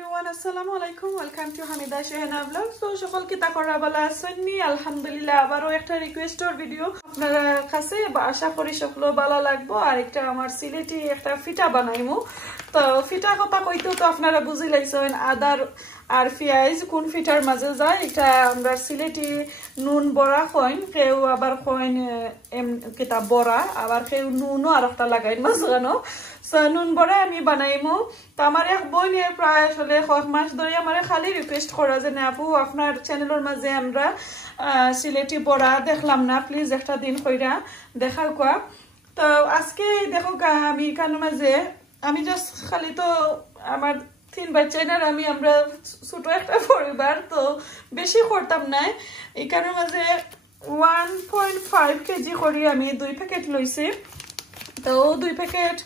everyone, assalamu alaikum. Welcome to Hamida vlog. So সকল কি তা করা bala আছেননি আলহামদুলিল্লাহ আবারো একটা রিকোয়েস্টের ভিডিও আপনারা কাছে আশা করি সকল ভালো লাগবে আর একটা আমার সিলেটি একটা ফিটা বানাইমু তো ফিটা কথা কইতো তো আপনারা বুঝি লাইছেন আদার আর পেঁয়াজ কোন ফিটার মাঝে যায় এটা আমরা সিলেটি নুন বড়া কইন কেউ আবার কইন কিতা বড়া আবার কেউ নুনও আর একটা লাগাইন মাঝখানো নুন বড়া আমি বানাইমু তো আমার এক বোনে প্রায় আসলে কয়েক মাস ধরে আমার খালি রিকোয়েস্ট করা যে না আপু আপনার চ্যানেলের মাঝে আমরা সিলেটি বড়া দেখলাম না প্লিজ একটা দিন কইরা দেখাও কোয়া তো আজকে দেখো আমি কানো মাঝে আমি জাস্ট খালি তো আমার তিন বাচ্চা না আমি আমরা ছোট একটা পরিবার তো বেশি করতাম না এই কারণে মাঝে 1.5 কেজি করি আমি 2 প্যাকেট লইছি তো 2 প্যাকেট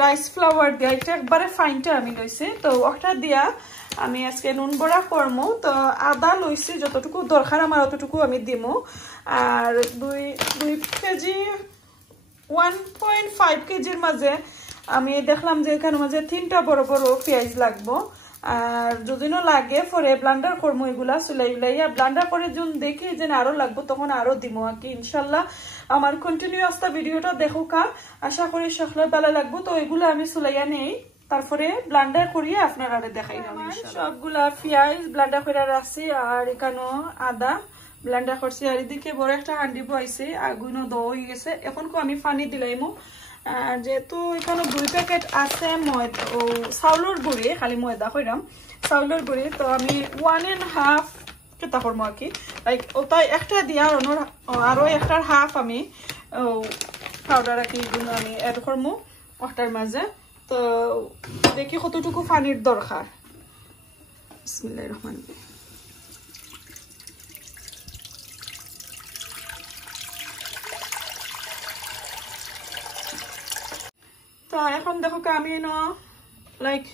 রাইস ফ্লাওয়ার দিয়া এটা একবারে ফাইনটা আমি লইছি তো ওটা দিয়া আমি আজকে নুন বড়া করমু তো আদা লইছি যতটুকু দরকার আমার অতটুকু আমি দিমু আর 2 কেজি 1.5 কেজির মাঝে আমি দেখলাম যে এখানে মাঝে 3টা বড় বড় পেঁয়াজ লাগবো আর যদিও লাগে পরে ব্লেন্ডার করবো এগুলা সুলাইয়া ব্লেন্ডার করে যখন দেখি যে আরো লাগবো তখন আরো দিব আর কি ইনশাল্লাহ আমার কন্টিনিউয়াস ভিডিওটা দেখুকা আশা করি সকলে ভালো লাগবো তো এগুলো আমি সুলাইয়া নেই তারপরে ব্লেন্ডার করিয়ে আপনারা দেখাই দেব সবগুলা পেঁয়াজ ব্লেন্ডার করে রাখছি আর এখানে আদা ব্লেন্ডার করছি আর এদিকে বড় একটা হান্ডি বইছে আগুনও দই গেছে এখন আমি পানি দিলাইমু আর যেহেতু এখানে 2 প্যাকেট আছে ময়দা ও চাউলের গুঁড়ি খালি ময়দা কইরাম চাউলের গুঁড়ি তো আমি 1.5 কেতা করবো আর কি লাইক ওটাই একটা দিয়া আরো একটার হাফ আমি পাউডার আর কি আমি অ্যাড করবো ওটার মাঝে তো দেখি কতটুকু পানির দরকার বিসমিল্লাহির রহমানির রহিম তো এখন দেখো আমি লাইক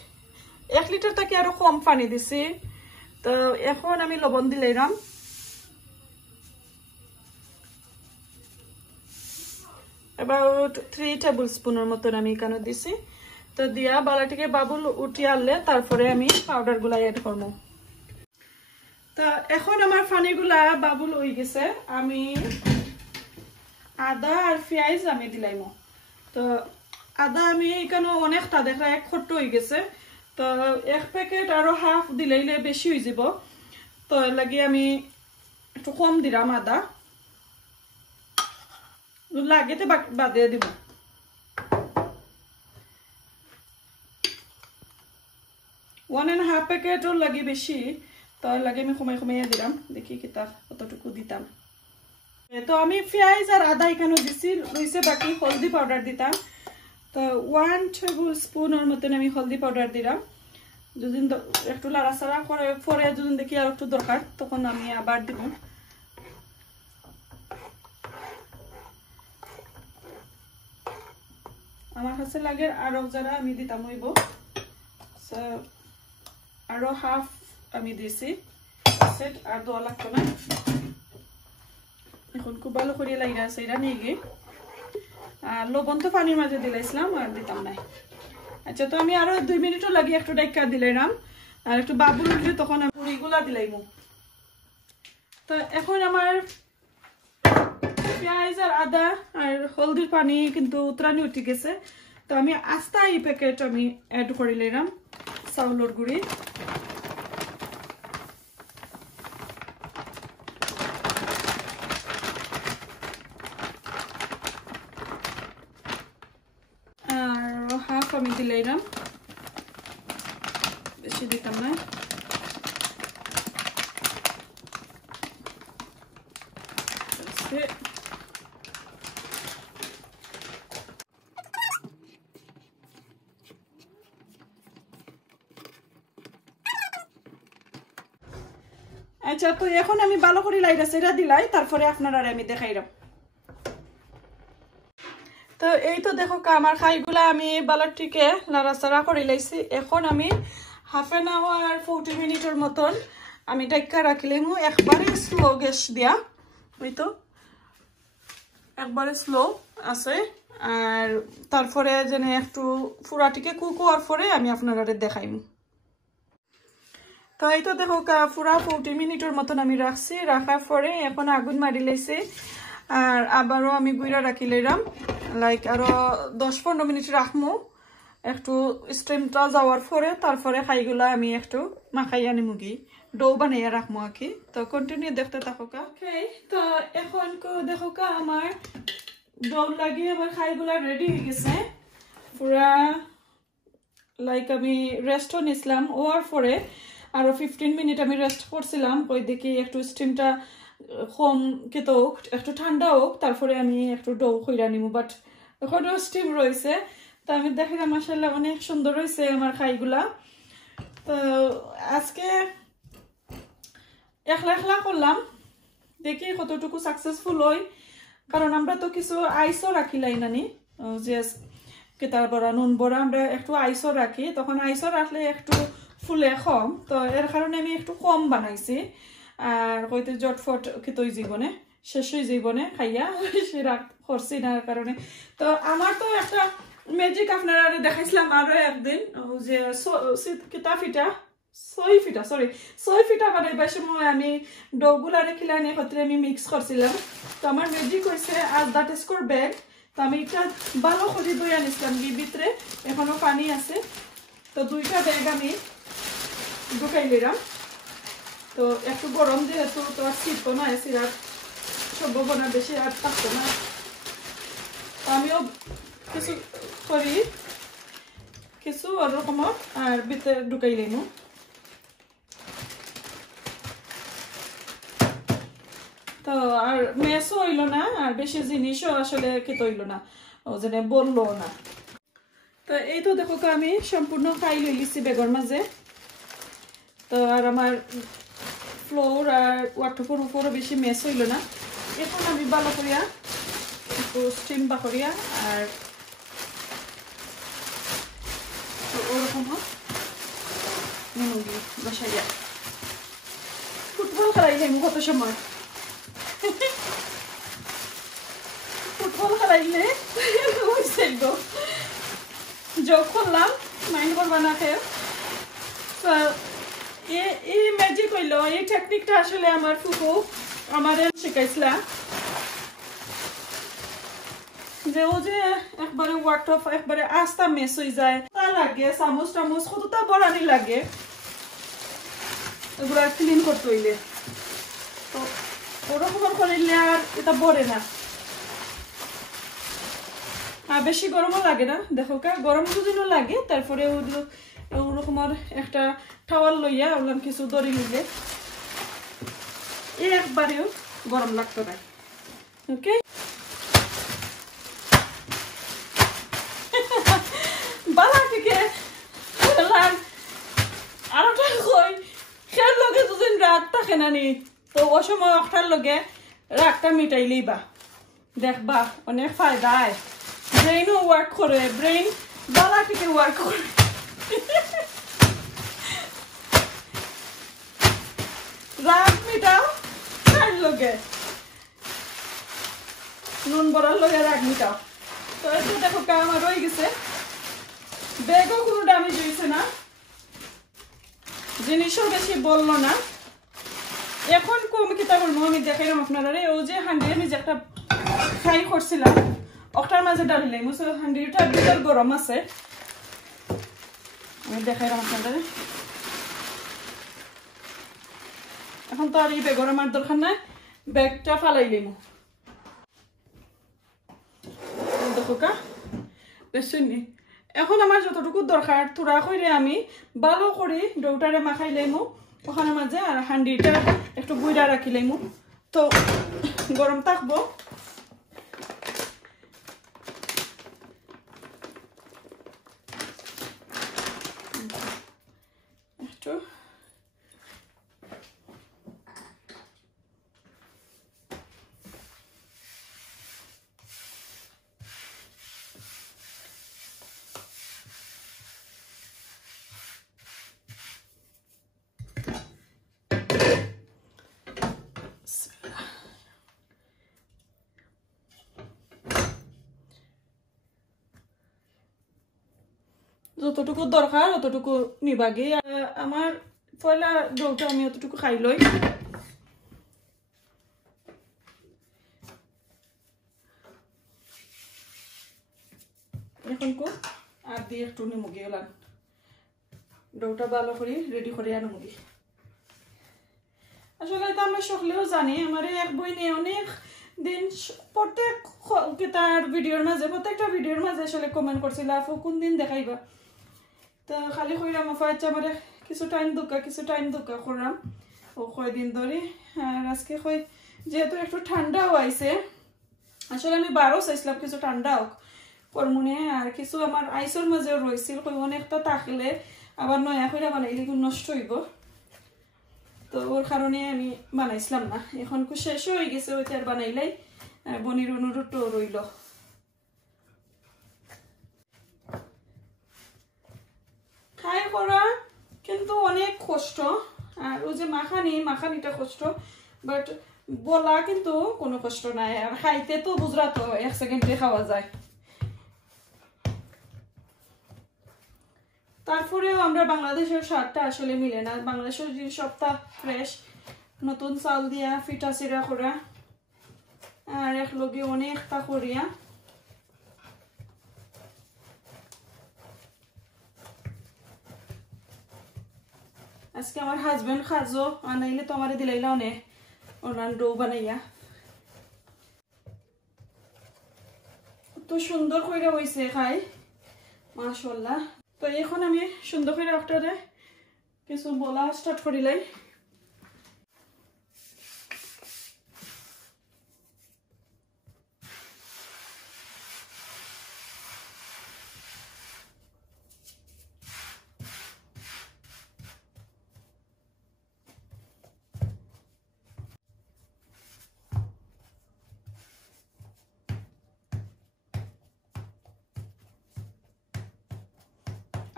1 লিটার থেকে আরো কম পানি দিছি তো এখন আমি লবণ দিলাম about 3 টেবিল স্পুনের মতন আমি এখানে দিছি তো দিয়া বালাটিকে বাবুল উঠিয়ে আনলে তারপরে আমি পাউডার গুলা এড করবো তো এখন আমার পানিগুলা বাবুল হয়ে গেছে আমি আদা আর পেঁয়াজ আমি দিলাম তো আদা আমি এখানে অনেকটা দেখা এক খট্ট হয়ে গেছে তো 1 প্যাকেট আরো হাফ দিলেইলে বেশি হয়ে যাব তো লাগি আমি একটু কম দিলাম আদা লাগেতে বাদে দিব ওয়ান এন্ড হাফ প্যাকেট লাগি বেশি তো লাগে আমি কমাই কমাইয়া দিলাম দেখি কিতা কতটুকু দিতাম তো আমি পেঁয়াজ আর আদা এখানে দিছি লইছে বাকি হলদি পাউডার দিতাম তো 1 টেবিল স্পুনের মতন আমি হলদি পাউডার দিলাম যদি একটু লাড়াচাড়া করে পরে যদি দেখি আর একটু দরকার তখন আমি আবার দিব আমার কাছে লাগে আরো যারা আমি দিতাম হইব আরো হাফ আমি দিছি সেট আর দোয়া লাগতো না এখন খুব ভালো করে লাগিয়ে আছে এটা নিয়ে গিয়ে আর লবণ তো পানির মাঝে দিলাইছিলাম আর দিতাম না আচ্ছা তো আমি আরো 2 মিনিটও লাগিয়ে একটু ডাইকা দিলাম আর একটু বাবুল উঠলে তখন আমি পুরিগুলা দিলাইমু তো এখন আমার পেঁয়াজ আর আদা আর হলদির পানি কিন্তু উতরানি উঠে গেছে তো আমি আস্তা এই প্যাকেট আমি অ্যাড করে নিলাম চাউলের গুঁড়ি আমি দিলাম বেশি দিতাম না আচ্ছা তো এখন আমি ভালো করে লাইরা সেটা দিলাই তারপরে আপনারা আমি দেখাইলাম তো এই তো দেখো আমার খাইগুলা আমি বালাটিকে নাড়াচাড়া করে লাইছি এখন আমি হাফ এন আওয়ার 40 মিনিটের মতন আমি ডাইকা রাখলাম একবারে স্লো গ্যাস দিয়া ওই তো একবারে স্লো আছে আর তারপরে যেন একটু পুরাটিকে কুক হওয়ার পরে আমি আপনাদের দেখাইমু তো এই তো দেখো পুরা 40 মিনিটের মতন আমি রাখছি, রাখার পরে এখন আগুন মারি লাইছি আর আবারও আমি গুইরা রাখি লইলাম, লাইক আরো 10-15 মিনিট রাখমু একটু স্টিমটা যাওয়ার পরে, তারপরে খাইগুলা আমি একটু মাখাই আনি মুগি ডো বানাইয়া রাখমু আর কি। তো কন্টিনিউ দেখতে থাকো। ওকে, তো এখন দেখো আমার ডো লাগিয়ে আবার খাইগুলা রেডি হয়ে গেছে পুরা, লাইক আমি রেস্টও নিছিলাম, ওয়ার পরে আরো 15 মিনিট আমি রেস্ট করছিলাম, ওই দেখি একটু স্টিমটা কম খেতে হোক, একটু ঠান্ডা হোক, তারপরে আমি একটু ডো কইরা নিমু, বাট এখনও স্টিম রয়েছে। তো আমি দেখালাম মাশাআল্লাহ অনেক সুন্দর হয়েছে আমার খাইগুলা। তো আজকে একলা করলাম, দেখি কতটুকু সাকসেসফুল হই, কারণ আমরা তো কিছু আইসও রাখিলাই নানি, যে কেতার বড়া নুন বড়া আমরা একটু আইসও রাখি, তখন আইসও রাখলে একটু ফুলে কম, তো এর কারণে আমি একটু কম বানাইছি। আর হয়তো জটফট খেতই জীবনে শেষ হয়ে জীবনে খাইয়া সেরা করছি না কারণে। তো আমার তো একটা ম্যাজিক আপনারা দেখাইছিলাম আরো একদিন, যে ছয় ফিটা বানাইবার সময় আমি ডগুলা রেখিলা নিয়ে ক্ষেত্রে আমি মিক্স করছিলাম। তো আমার ম্যাজিক হয়েছে আর দ্যাট ইজ কর ব্যাগ। তো আমি একটা ভালো করে দই আনিছিলাম, ভিতরে এখনো পানি আছে। তো 2টা ব্যাগ আমি ঢুকাই নিলাম। তো একটু গরম যেহেতু, তো আর শীত না এসির আর সম্ভাবনা বেশি আর থাকতো না। তো আমিও কিছু করি, কিছু ওরকম আর ভিতরে ঢুকাই নিব। তো আর মেসও হইল না, আর বেশি জিনিসও আসলে খেতে হইল না, ও যেন বললো না। তো এই তো দেখো আমি সম্পূর্ণ খাই লইছি বেগর মাঝে। তো আর আমার ফ্লোর আর ওয়াটারফোর উপরও বেশি মেস হইল না। এখন আমি ভালো করিয়া একটু স্টিম বা করিয়া আর ওরকম বসাইয়া ফুটবল খেলাইলে কত সময় ফুটবল খেলাইলে যোগ করলাম, মাইন্ড করবা না খেয়ে। এই ম্যাজিক হইলো, এই টেকনিকটা আসলে আমার ফুফু আমাদের শিখাইছিলাম, যে ও যে একবারে ওয়াটার একবারে আস্তা মেস হয়ে যায়, তা লাগে চামচ টামচ কতটা বড়ানি লাগে এগুলা ক্লিন করতে হইলে। তো ওরকম করিলে আর এটা বড়ে না, আর বেশি গরমও লাগে না। দেখো গরম দুদিনও লাগে, তারপরে ওরকম একটা টাওয়াল লইয়া ওরকম কিছু দড়ি নিলে একবারেও গরম লাগতো না। ওকে, বালা থেকে আরোটা কই খেয়ার লগে দুদিন রাত থাকে না নি, তো ও সময় অক্টার লগে রাতটা মিটাইলেই বা দেখবা অনেক ফায়দায়, ব্রেইনও ওয়ার্ক করে, ব্রেইন বালা থেকে ওয়ার্ক করে। রাত মিটাও খাইর লগে, নুন বড়ার লগে রাগ মিটাও। তো এটা দেখো আমার রয়ে গেছে, ব্যাগও কোনো ড্যামেজ হয়েছে না, জিনিসও বেশি বললো না। এখন কম কিতা করবো আমি দেখাইলাম আপনারা, ও যে হান্ডি আমি যে একটা ফ্রাই করছিলাম ওটার মাঝে ডালিলাম, হান্ডিটা ভিতর গরম আছে, আমি দেখাইলাম আপনারা। এখন তো আর এই বেগর আমার দরকার নাই, ব্যাগটা ফালাইলিম। দেখো বেশি এখন আমার যতটুকু দরকার তোরা করে আমি ভালো করে ডৌটারে মাখাই লাইমু ওখানে মাঝে, আর হান্ডিটা একটু গুইরা রাখি লাইমু, তো গরম থাকবো। একটু যতটুকু দরকার অতটুকু নিবাগে। আমার পয়লা ডোটা আমি অতটুকু খাই লই এখন কো আর দিয়ে একটু নিমুগি হলাম ডোটা ভালো করে রেডি করে আনমুগি আসলে এটা আমরা সকলেও জানি আমার এক বই নিয়ে অনেক দিন প্রত্যেক তার ভিডিওর মাঝে প্রত্যেকটা ভিডিওর মাঝে আসলে কমেন্ট করছিল আপু কোন দিন দেখাইবা তো খালি কইরাম আপা আচ্ছা আমার কিছু টাইম দুকা করলাম ও কয়দিন ধরে আর আজকে কই যেহেতু একটু ঠান্ডাও আইছে আসলে আমি 12 চাইছিলাম কিছু ঠান্ডা হোক করমুনে আর কিছু আমার আইসের মাঝেও রয়েছিল কই অনেকটা থাকলে আবার নয়া করে বানাইলে নষ্ট হইব তো ওর কারণে আমি বানাইছিলাম না এখন কু শেষ হয়ে গেছে ওইটা আর বানাইলাই বনির অনুরোধ রইল খাই করা কিন্তু অনেক কষ্ট আর ও যে মাখানিটা কষ্ট বাট বলা কিন্তু কোনো কষ্ট নাই আর খাইতে তো বুঝরা তো 1 সেকেন্ডে খাওয়া যায় তারপরেও আমরা বাংলাদেশের স্বাদটা আসলে মিলে না বাংলাদেশের যে সবটা ফ্রেশ নতুন চাল দিয়া পিঠা চিরা করা আর এক লগে অনেকটা করিয়া আজকে আমার হাজবেন্ড খাজো আনাইলে তো আমারে দিলাইলা অনেক ওনার ডো বানাইয়া তো সুন্দর কইরা হইছে খাই মাশাআল্লাহ তো এখন আমি সুন্দর করে আফটারে কিছু বলা স্টার্ট করিলাই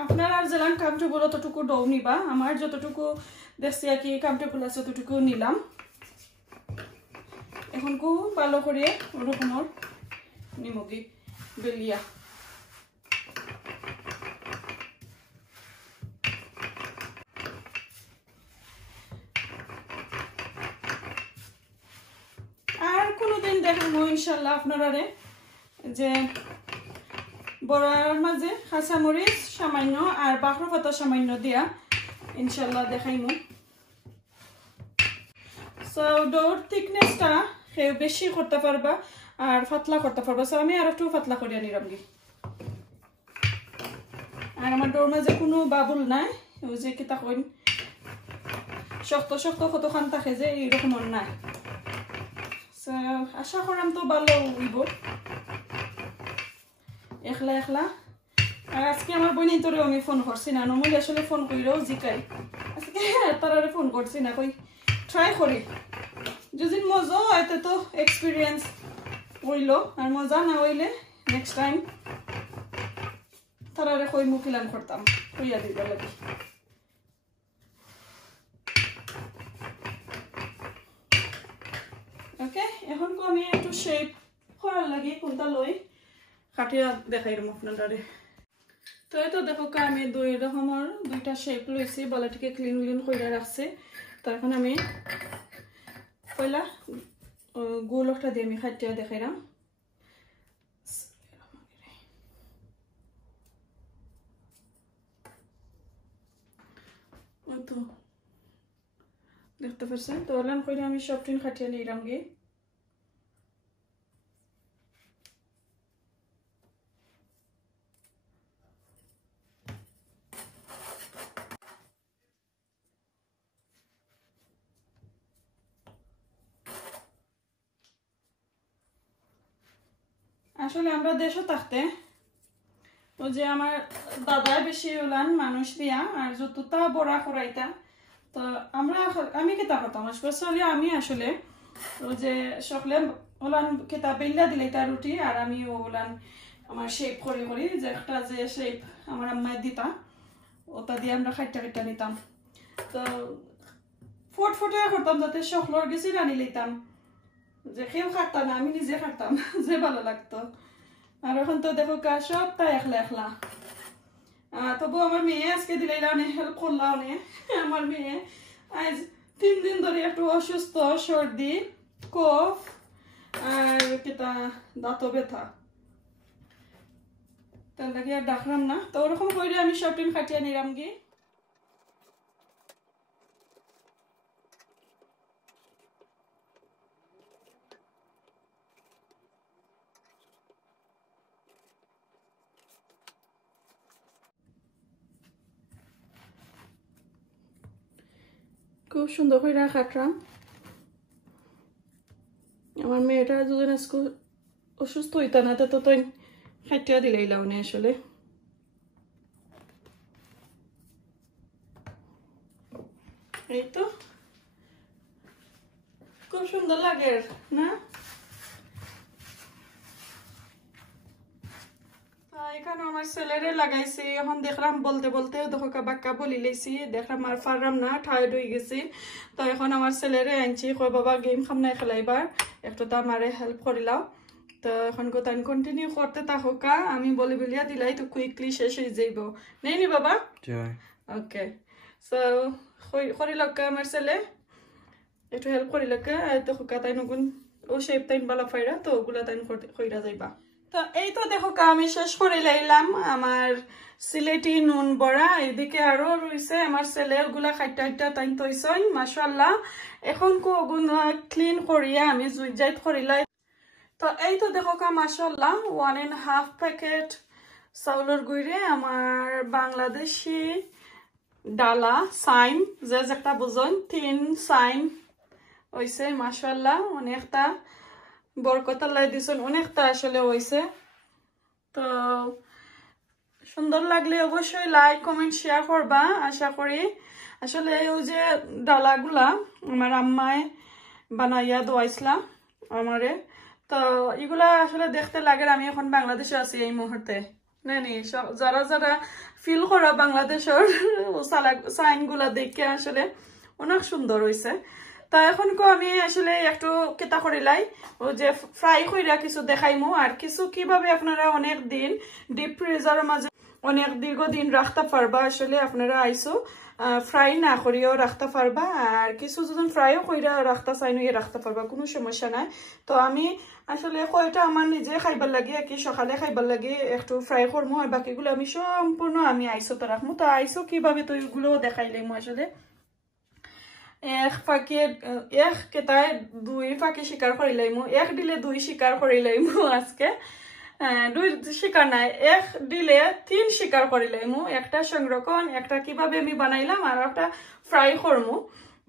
আপনারা আর জেলান কামটেবল অতটুকু ডো নিবা আমার যতটুকু দেখছি আর কি কামটেবল আছে ততটুকু নিলাম এখন কু ভালো করে ওরকমের নিমুগি বেলিয়া আর কোনোদিন দেখাবো ইনশাল্লাহ আপনারা যে বড়ার মাঝে কাঁচামরিচ সামান্য আর বাখরা পাতা সামান্য দিয়া ইনশাল্লাহ দেখাইমু সো ডোর থিকনেসটা বেশি করতে পারবা আর পাতলা করতে পারবা সো আমি আর একটু পাতলা করিয়া নিলাম কি আর আমার ডোর মাঝে কোনো বাবুল নাই ওই যে কিতা কইন শক্ত শক্ত কতখান থাকে যে এইরকম নাই সো আশা করাম তো ভালো হইব একলা আর আজকে আমার বোনই তোরে আমি ফোন করছি না নমলি আসলে ফোন কইরাও জিকাই আজকে তারারে ফোন করছি না কই ট্রাই করি যদি মজা হয় তো এক্সপিরিয়েন্স হইল আর মজা না হইলে নেক্সট টাইম তারারে কই মুখিলাম করতাম কইয়া দিবা লাগে ওকে এখন কো আমি একটু শেপ করার লাগে কোনটা লই কাটিয়া দেখাইলাম আপনারে তো এই তো দেখো আমি দুই রকমের দুইটা শেপ লইছি বালাটিকে ক্লিন কইরা রাখছি তো এখন আমি পয়লা গোল একটা দিয়ে আমি কাটিয়া দেখাইলাম তো দেখতে পাচ্ছেন তো অনলাইন কইরা আমি সব টিন কাটিয়া নিলাম গে আসলে আমরা দেশে থাকতে ও যে আমার দাদা বেশি ওলান মানুষ দিয়া আর যতটা বড়া করাইতা তো আমি কেতা করতাম স্পেশালি আমি আসলে ও যে সকলে ওলান কেতা বেল্লা দিলাইতা রুটি আর আমি ওলান আমার শেপ করি যে একটা যে শেপ আমার আম্মায় দিতা ওটা দিয়ে আমরা খাইটা নিতাম তো ফটফটে করতাম যাতে সকলের গেছি রানি লইতাম যে কেউ খাটতাম না আমি নিজে খাটতাম যে ভালো লাগতো আর এখন তো দেখো সবটা একলা তবু আমার মেয়ে আজকে দিলাইলা অনেক হেল্প করলা অনেক আমার মেয়ে আজ 3 দিন ধরে একটু অসুস্থ সর্দি কফ আর কিতা দাঁত ব্যথা তার লাগে আর ডাকলাম না তো ওরকম করে আমি সব দিন কাটিয়ে নিলাম গিয়ে খুব সুন্দর করে কাটলাম আমার মেয়েটা দুদিন আজকে অসুস্থ হইতা না তো তো খাইটিয়া দিলাইলা উনি আসলে এই তো খুব সুন্দর লাগে না এখানে আমার ছেলেরে লাগাইছি এখন দেখলাম বলতে বলতে দেখো বাক্কা বলি লেছি দেখলাম আর পারলাম না টায়ার্ড হয়ে গেছি তো এখন আমার ছেলেরে আনছি কই বাবা গেম খামনায় খেলাইবার একটু তো আমারে হেল্প করিলাও তো এখন গোটান কন্টিনিউ করতে থাকা আমি বলি বলিয়া দিলাই তো কুইকলি শেষ হয়ে যাইব নেই নি বাবা ওকে সো করিলকা আমার ছেলে একটু হেল্প করিলকা দেখো তাই নগুন ও শেপ তাইন বালা ফাইরা তো ওগুলা তাইন কইরা যাইবা তো এই তো দেখো আমি শেষ করে লাইলাম আমার সিলেটি নুন বড়া এদিকে আরো রয়েছে আমার ছেলের গুলা খাইটা তাইন তৈছন মাশাআল্লাহ এখন কোগুনা ক্লিন করিয়া আমি জুইজাইত করিলাই তো এই তো দেখো মাশাআল্লাহ 1.5 প্যাকেট চাউলের গুড়ে আমার বাংলাদেশি ডালা সাইন যে একটা বুঝন 3 সাইন হইছে মাশাআল্লাহ অনেকটা বরকত আল্লাহ দিছেন অনেকটা আসলে হইছে তো সুন্দর লাগলে অবশ্যই লাইক কমেন্ট শেয়ার করবা আশা করি আসলে ওই যে ডালাগুলা আমার আম্মায় বানাইয়া দোয়াইছিলা আমারে তো এগুলা আসলে দেখতে লাগে আমি এখন বাংলাদেশে আছি এই মুহূর্তে না নি যারা যারা ফিল করা বাংলাদেশের সাইন গুলা দেখে আসলে অনেক সুন্দর হইছে তা এখন আমি আসলে একটু কেতা করিলাই ও যে ফ্রাই কইরা কিছু দেখাইমু আর কিছু কিভাবে আপনারা অনেক দিন ডিপ ফ্রিজারের মাঝে অনেক দীর্ঘদিন রাখতে পারবা আসলে আপনারা আইসো ফ্রাই না করিও রাখতে পারবা আর কিছু যখন ফ্রাইও কইরা রাখতে চাইনো রাখতে পারবা কোনো সমস্যা নাই তো আমি আসলে কয়টা আমার নিজে খাইবার লাগে কি সকালে খাইবার লাগে একটু ফ্রাই করবো আর বাকিগুলো আমি সম্পূর্ণ আমি আইসো তো রাখবো তো আইসো কিভাবে তো এগুলো দেখাইলাম আসলে এক ফাঁকে এক কেতায় 2 ফাঁকে শিকার করিলাইমু এক দিলে 2 শিকার করিলাইমু আজকে 2 শিকার নাই এক দিলে 3 শিকার করিলাইমু একটা সংরক্ষণ একটা কিভাবে আমি বানাইলাম আর একটা ফ্রাই করমু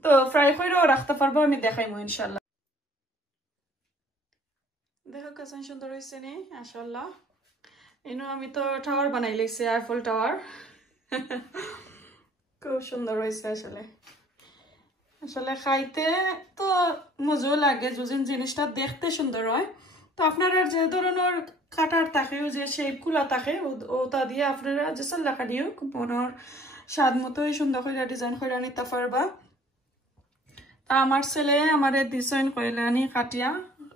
তো ফ্রাই করেও রাখতে পারবো আমি দেখাইমু ইনশাল্লাহ দেখো কেমন সুন্দর হয়েছে নি মাশাআল্লাহ ইনো আমি তো টাওয়ার বানাই লাইছি আইফেল টাওয়ার খুব সুন্দর হয়েছে আসলে আসলে খাইতে তো মজা লাগে যখন জিনিসটা দেখতে সুন্দর হয় তো আপনারা যে ধরনের কাটার থাকে যে শেপগুলা থাকে ওটা দিয়ে আপনারা যে সাল্লাকা দিও মনের স্বাদ মতোই সুন্দর করে ডিজাইন করে নিতে পারবা তা আমার ছেলে আমারে ডিজাইন কইলে আনি কাটিয়া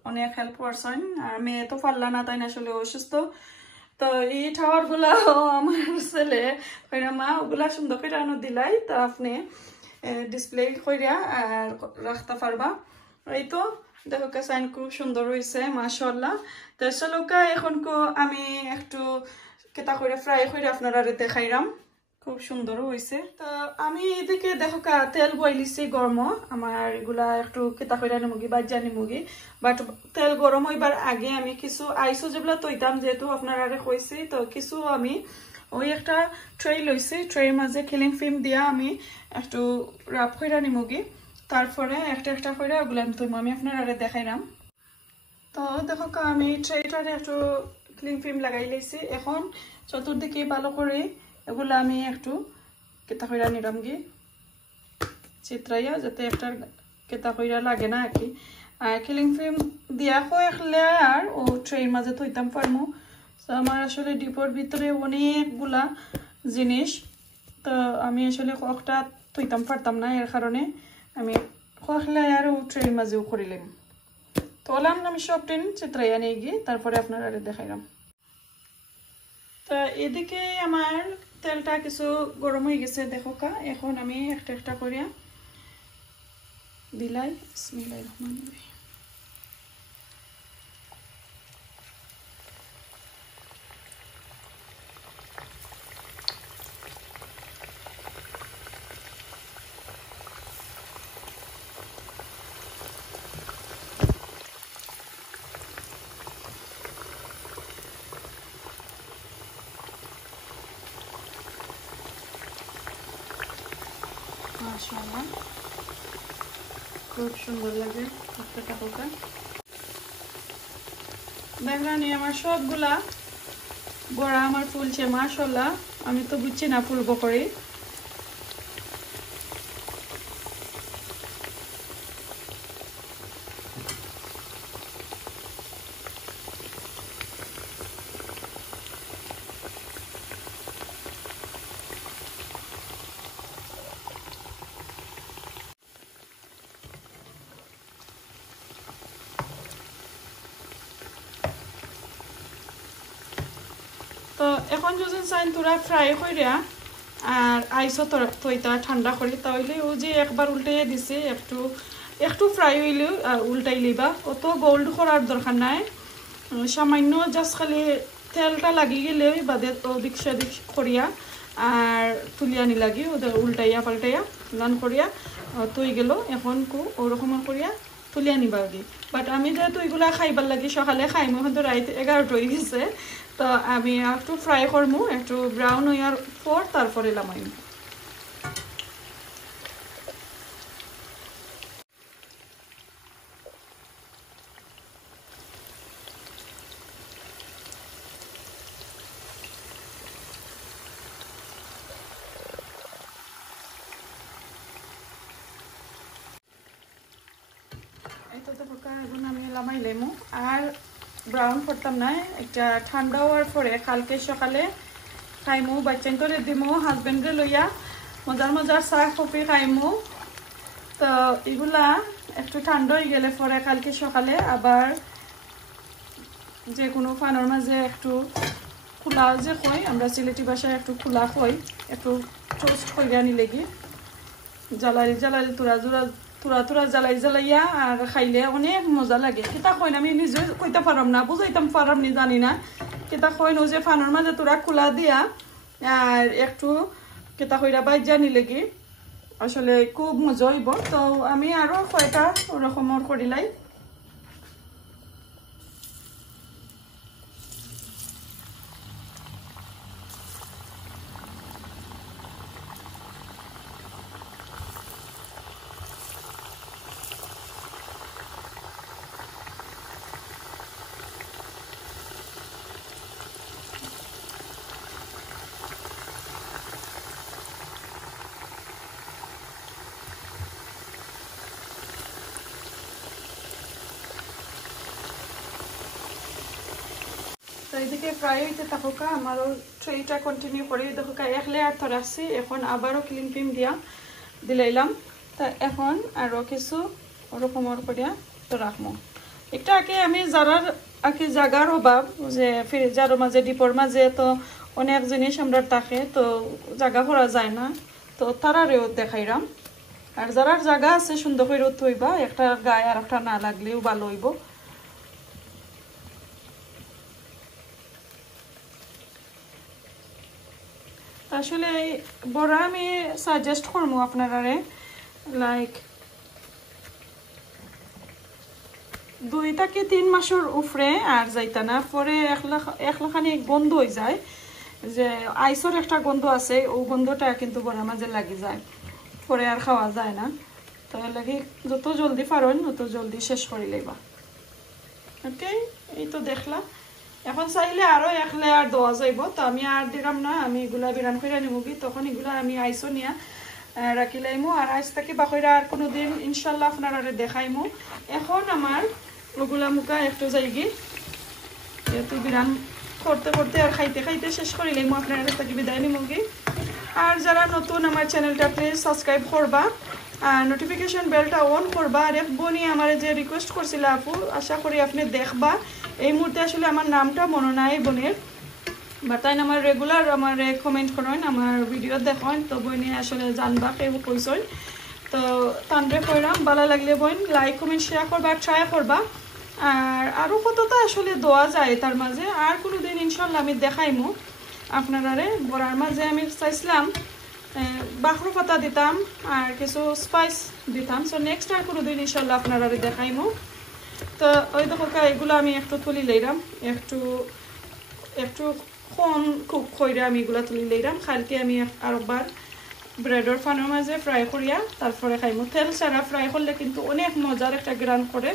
অনেক হেল্প করছেন আর মেয়ে তো পারলা না তাই আসলে অসুস্থ তো এই টাওয়ার গুলা আমার ছেলে কইরা মা ওগুলা সুন্দর করে আনো দিলাই তো আপনি ডিসপ্লে কইরা আর রাখতে পারবা এই তো দেখো সাইন খুব সুন্দর হয়েছে মাশাআল্লাহ তো চলোকা এখন আমি একটু কেতা করে ফ্রাই করে আপনারা দেখাইলাম খুব সুন্দর হয়েছে তো আমি এদিকে দেখো তেল বইলিছি গরম আমার এগুলা একটু কেতা করে নিমুগি বাজ্জা নিমুগি বাট তেল গরম হইবার আগে আমি কিছু আইসো যেগুলা তৈতাম যেহেতু আপনারা কইছি তো কিছু আমি ওই একটা ট্রে লইছি ট্রের মাঝে কিলিং ফিল্ম দিয়া আমি একটু রাপ করে নিমুগি তারপরে একটা একটা করে ওগুলো আমি আপনারা দেখাইলাম তো দেখো আমি ট্রেটারে একটু কিলিং ফিল্ম লাগাই লাইছি এখন চতুর্দিকে ভালো করে এগুলো আমি একটু কেতা কইরা নিলাম গি চিত্রাইয়া যাতে একটা কেতা কইরা লাগে না আর কি আর কিলিং ফিল্ম দিয়া কয়েক লেয়ার ও ট্রের মাঝে থইতাম পারমু তো আমার আসলে ডিপোর ভিতরে অনেকগুলা জিনিস তো আমি আসলে কয়েকটা থইতাম পারতাম না এর কারণে আমি কয়েক লেয়ার ও ট্রের মাঝেও করিলাম তো ওলাম আমি সব ট্রেন চিত্রাইয়া নিয়ে গিয়ে তারপরে আপনারা দেখাইলাম তো এদিকে আমার তেলটা কিছু গরম হয়ে গেছে দেখো কা এখন আমি একটা একটা করিয়া দিলাই বিসমিল্লাহির রহমানির রহিম মাশাআল্লাহ খুব সুন্দর লাগে একটা পোকা দেখলাম আমার সবগুলা গোড়া আমার ফুলছে মাশাআল্লাহ আমি তো বুঝছি না ফুলবো করে তো এখন যদি চাইন তোরা ফ্রাই করিয়া আর আইসো তৈতা ঠান্ডা করি তাহলে ও যে একবার উল্টাইয়া দিছে একটু একটু ফ্রাই হইলে উল্টাই লিবা অত গোল্ড করার দরকার নাই সামান্য জাস্ট খালি তেলটা লাগি গেলে বাদে ওদিক সেদিক করিয়া আর তুলিয়া নি লাগি ওদের উল্টাইয়া পাল্টাইয়া লান করিয়া তৈ গেল এখন কো ওরকম করিয়া তুলিয়া নিবা আগে বাট আমি যেহেতু এগুলা খাইবার লাগি সকালে খাইমো কিন্তু রাইতে 11টা হয়ে গেছে তো আমি একটু ফ্রাই করবো একটু ব্রাউন হওয়ার পর তারপরে লামাইম এটা তো পোকা এখন আমি লামাইলাম আর ব্রাউন করতাম না একটা ঠান্ডা হওয়ার পরে কালকে সকালে খাইমু বাচ্চাইন্তরে দিমু হাজবেন্ডে লইয়া মজার মজার চা কফি খাইমু তো এগুলা একটু ঠান্ডা হয়ে গেলে পরে কালকে সকালে আবার যে কোনো ফানোর মাঝে একটু খোলা যে কই আমরা সিলেটি ভাষায় একটু খোলা কই একটু টোস্ট কইরা নিলে কি জ্বালাই জ্বালাই তুরা জ্বালাইয়া আর খাইলে অনেক মজা লাগে কিতা কইন আমি নিজে কইতে পারম না বুঝাইতাম পারম নি জানি না কিতা কইন ও যে ফানোর মাঝে তোরা খোলা দিয়া আর একটু কিতা কইরা বাইজা নিলে কি আসলে খুব মজা হইব তো আমি আরো কয়টা ওরকমর করিলাই তো এদিকে ফ্রাই হইতে থাকুকা আমারও ট্রেটা কন্টিনিউ করি দেখুকা এক লেয়ার তো রাখছি এখন আবারও ক্লিন ক্রিম দিয়া দিলাইলাম তা এখন আরও কিছু ওরকমর করিয়া তো রাখবো একটা আগে আমি যারার আগে জাগার অভাব যে ফ্রিজার মাঝে ডিপোর মাঝে তো অনেক জিনিস আমরা থাকে তো জায়গা করা যায় না তো তারারেও দেখাইলাম আর যারার জায়গা আছে সুন্দর করে রোদ হইবা একটা গায়ে আর একটা না লাগলেও ভালো হইব আসলে বড় আমি সাজেস্ট করবো আপনারা লাইক 2 থেকে 3 মাসের উপরে আর যাইতা না পরে একলাখানি গন্ধ হয়ে যায় যে আইসর একটা গন্ধ আছে ও গন্ধটা কিন্তু বড় মাঝে লাগি যায় পরে আর খাওয়া যায় না তো লাগি যত জলদি পারেন তত জলদি শেষ করে লইবা ওকে এই তো দেখলা এখন চাইলে আরো এক লেয়ার দেওয়া যাইব তো আমি আর দিলাম না আমি এগুলা বিরান করে নিমুগি তখন এগুলা আমি আইসো নিয়া রাখিলাইমু আর আইস থেকে বাকইরা আর কোনোদিন ইনশাল্লাহ আপনারা দেখাইমু এখন আমার ওগুলা মুখা একটু যাইগি যেহেতু বিরান করতে করতে আর খাইতে খাইতে শেষ করে লাইমু আপনারা কাছ থেকে বিদায় নিমুগি আর যারা নতুন আমার চ্যানেলটা প্লিজ সাবস্ক্রাইব করবা আর নোটিফিকেশন বেলটা অন করবা আর এক বোনই আমার যে রিকোয়েস্ট করছিল আপু আশা করি আপনি দেখবা এই মুহূর্তে আসলে আমার নামটা মনে নাই বোনের বাতাইন আমার রেগুলার আমার কমেন্ট করেন আমার ভিডিও দেখেন তো বইনি আসলে জানবা কেউ কইসই তো তানরে কইরাম ভালো লাগলে বইন লাইক কমেন্ট শেয়ার করবা ট্রাই করবা আর আরও কতটা আসলে দেওয়া যায় তার মাঝে আর কোনো দিন ইনশাল্লাহ আমি দেখাইমু আপনারারে বড়ার মাঝে আমি চাইছিলাম বাখরু পাতা দিতাম আর কিছু স্পাইস দিতাম সো নেক্সট আর কোনো দিন ইনশাল্লাহ আপনারারে দেখাইমু তো ওই দেখো এগুলো আমি একটু তুলি লইলাম একটু কম কুক করে আমি এগুলো তুলি লইলাম খালকে আমি আরেকবার ব্রেডর ফানের মাঝে ফ্রাই করিয়া তারপরে খাইমু তেল ছাড়া ফ্রাই করলে কিন্তু অনেক মজার একটা গ্রান করে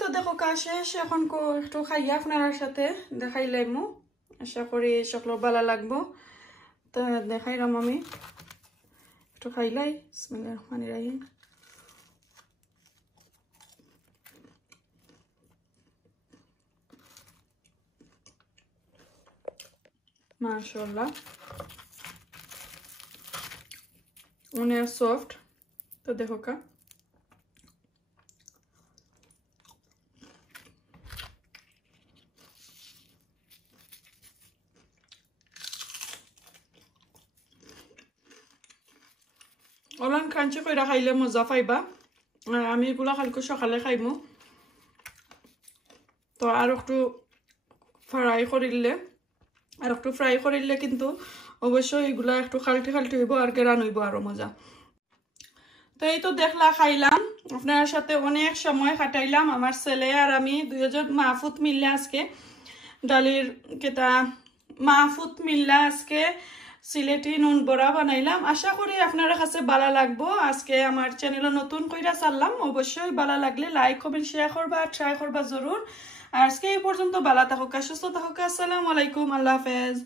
তো দেখো কাজ শেষ এখন একটু খাইয়া আপনার সাথে দেখাইলামু আশা করি সকল ভালো লাগবো তো দেখাইলাম আমি একটু খাইলাই বিসমিল্লাহির রহমানির রহিম মাশাআল্লাহ অনেক সফট তো দেখো কা ওলান ক্রাঞ্চি কইরা খাইলে মজা পাইবা আমি এগুলা কালকে সকালে খাইমু তো আর একটু ফ্রাই করিলে কিন্তু অবশ্যই এগুলা একটু খালটি হইব আর গেরান হইব আরো মজা তো এই তো দেখলা খাইলাম আপনার সাথে অনেক সময় কাটাইলাম আমার ছেলে আর আমি দুইজন মাহফুত মিললে আজকে ডালির কেতা মাহফুত মিললা আজকে সিলেটি নুন বড়া বানাইলাম আশা করি আপনার কাছে ভালো লাগবো আজকে আমার চ্যানেলে নতুন কইরা চাললাম অবশ্যই ভালো লাগলে লাইক কমেন্ট শেয়ার করবা ট্রাই করবা জরুর আজকে এই পর্যন্ত ভালো থাকুক সুস্থ থাকুক আসসালামু আলাইকুম আল্লাহ হাফেজ